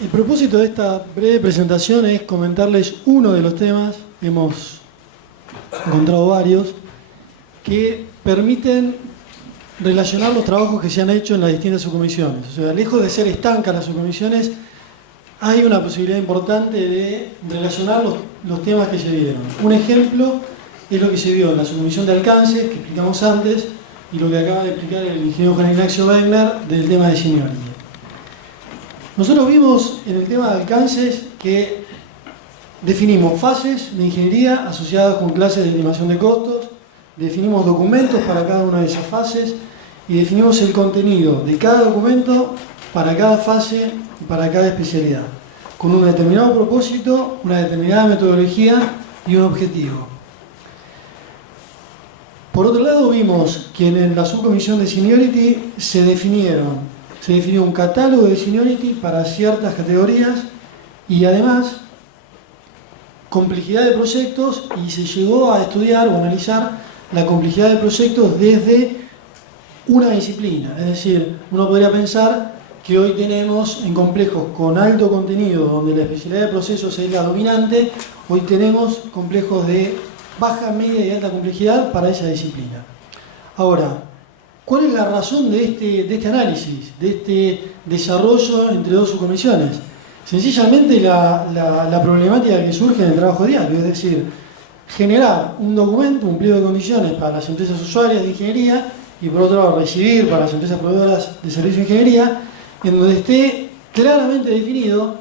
El propósito de esta breve presentación es comentarles uno de los temas, hemos encontrado varios, que permiten relacionar los trabajos que se han hecho en las distintas subcomisiones. O sea, lejos de ser estancas las subcomisiones, hay una posibilidad importante de relacionar los temas que se dieron. Un ejemplo es lo que se vio en la subcomisión de alcances, que explicamos antes, y lo que acaba de explicar el ingeniero Juan Ignacio Wegner del tema de seniority. Nosotros vimos en el tema de alcances que definimos fases de ingeniería asociadas con clases de estimación de costos, definimos documentos para cada una de esas fases y definimos el contenido de cada documento para cada fase y para cada especialidad, con un determinado propósito, una determinada metodología y un objetivo. Por otro lado, vimos que en la subcomisión de seniority se definió un catálogo de seniority para ciertas categorías y además complejidad de proyectos, y se llegó a estudiar o analizar la complejidad de proyectos desde una disciplina. Es decir, uno podría pensar que hoy tenemos en complejos con alto contenido, donde la especialidad de procesos es la dominante, hoy tenemos complejos de baja, media y alta complejidad para esa disciplina. Ahora, ¿cuál es la razón de este análisis, de este desarrollo entre dos subcomisiones? Sencillamente la problemática que surge en el trabajo diario, es decir, generar un documento, un pliego de condiciones para las empresas usuarias de ingeniería y por otro lado recibir para las empresas proveedoras de servicio de ingeniería, en donde esté claramente definido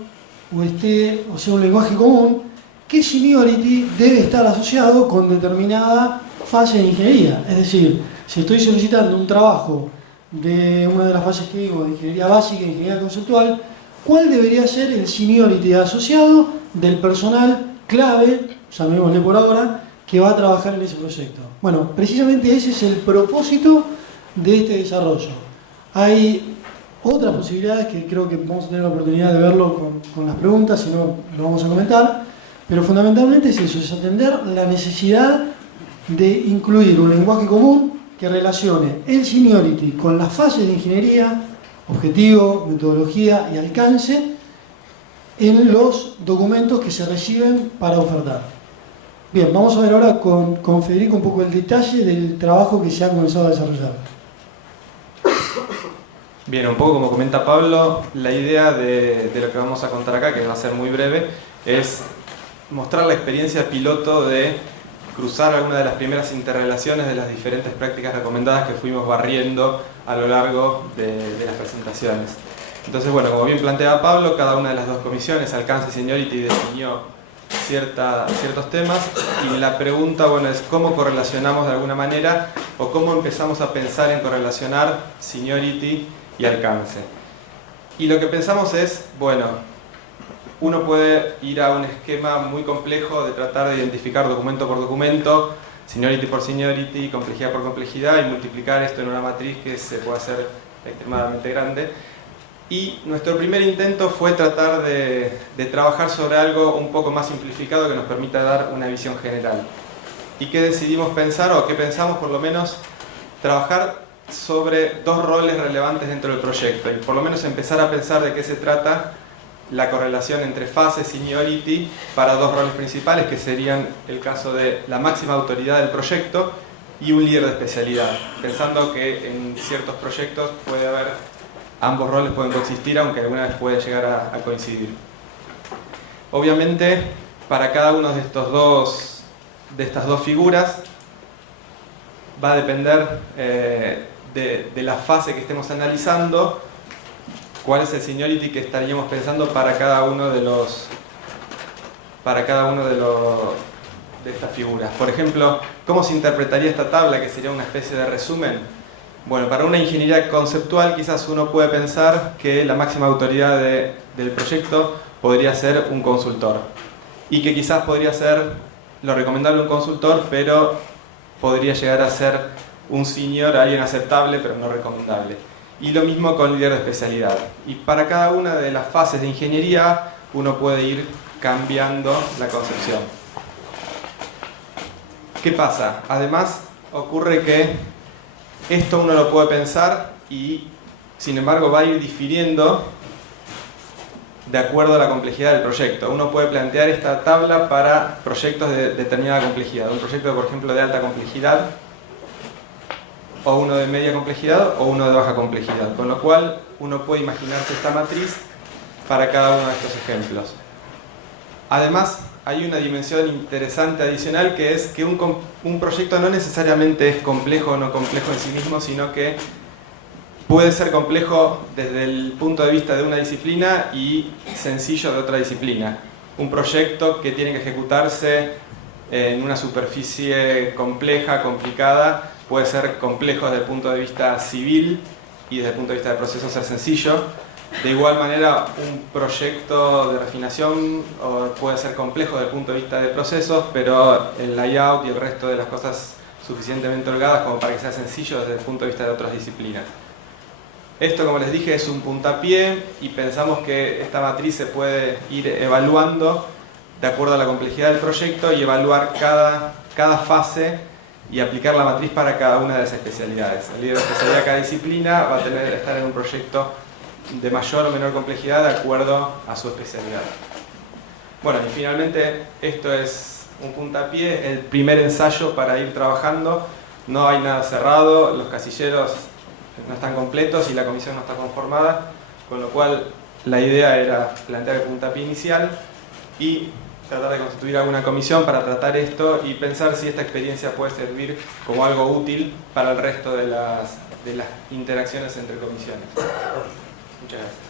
o sea un lenguaje común, qué seniority debe estar asociado con determinada fase de ingeniería. Es decir, si estoy solicitando un trabajo de una de las fases que digo, de ingeniería básica e ingeniería conceptual, ¿cuál debería ser el seniority asociado del personal clave, llamémosle por ahora, que va a trabajar en ese proyecto? Bueno, precisamente ese es el propósito de este desarrollo. Hay otras posibilidades que creo que vamos a tener la oportunidad de verlo con las preguntas, si no lo vamos a comentar, pero fundamentalmente es eso, es atender la necesidad de incluir un lenguaje común que relacione el seniority con las fases de ingeniería, objetivo, metodología y alcance en los documentos que se reciben para ofertar. Bien, vamos a ver ahora con Federico un poco el detalle del trabajo que se ha comenzado a desarrollar. Bien, un poco como comenta Pablo, la idea de lo que vamos a contar acá, que va a ser muy breve, es mostrar la experiencia piloto de cruzar algunas de las primeras interrelaciones de las diferentes prácticas recomendadas que fuimos barriendo a lo largo de las presentaciones. Entonces, bueno, como bien planteaba Pablo, cada una de las dos comisiones, alcance y seniority, definió ciertos temas, y la pregunta, bueno, es cómo correlacionamos de alguna manera o cómo empezamos a pensar en correlacionar seniority y alcance. Y lo que pensamos es, bueno, uno puede ir a un esquema muy complejo de tratar de identificar documento por documento, seniority por seniority, complejidad por complejidad, y multiplicar esto en una matriz que se puede hacer extremadamente grande. Y nuestro primer intento fue tratar de trabajar sobre algo un poco más simplificado que nos permita dar una visión general. ¿Y qué decidimos pensar, o qué pensamos por lo menos? Trabajar sobre dos roles relevantes dentro del proyecto, y por lo menos empezar a pensar de qué se trata la correlación entre fases y seniority para dos roles principales, que serían el caso de la máxima autoridad del proyecto y un líder de especialidad, pensando que en ciertos proyectos puede haber, ambos roles pueden coexistir, aunque alguna vez puede llegar a coincidir. Obviamente, para cada uno de estas dos figuras va a depender de la fase que estemos analizando, cuál es el seniority que estaríamos pensando para cada uno de estas figuras. Por ejemplo, ¿cómo se interpretaría esta tabla, que sería una especie de resumen? Bueno, para una ingeniería conceptual quizás uno puede pensar que la máxima autoridad del proyecto podría ser un consultor, y que quizás podría ser lo recomendable un consultor, pero podría llegar a ser un senior, alguien aceptable pero no recomendable. Y lo mismo con líder de especialidad. Y para cada una de las fases de ingeniería uno puede ir cambiando la concepción. ¿Qué pasa? Además ocurre que esto uno lo puede pensar y sin embargo va a ir difiriendo de acuerdo a la complejidad del proyecto. Uno puede plantear esta tabla para proyectos de determinada complejidad. Un proyecto, por ejemplo, de alta complejidad, o uno de media complejidad, o uno de baja complejidad. Con lo cual, uno puede imaginarse esta matriz para cada uno de estos ejemplos. Además, hay una dimensión interesante adicional, que es que un proyecto no necesariamente es complejo o no complejo en sí mismo, sino que puede ser complejo desde el punto de vista de una disciplina y sencillo de otra disciplina. Un proyecto que tiene que ejecutarse en una superficie compleja, complicada, puede ser complejo desde el punto de vista civil y desde el punto de vista de procesos ser sencillo. De igual manera, un proyecto de refinación puede ser complejo desde el punto de vista de procesos, pero el layout y el resto de las cosas suficientemente holgadas como para que sea sencillo desde el punto de vista de otras disciplinas. Esto, como les dije, es un puntapié y pensamos que esta matriz se puede ir evaluando de acuerdo a la complejidad del proyecto y evaluar cada fase y aplicar la matriz para cada una de las especialidades. El líder de especialidad de cada disciplina va a tener que estar en un proyecto de mayor o menor complejidad de acuerdo a su especialidad. Bueno, y finalmente esto es un puntapié, el primer ensayo para ir trabajando. No hay nada cerrado, los casilleros no están completos y la comisión no está conformada, con lo cual la idea era plantear el puntapié inicial y tratar de constituir alguna comisión para tratar esto y pensar si esta experiencia puede servir como algo útil para el resto de las interacciones entre comisiones. Muchas gracias.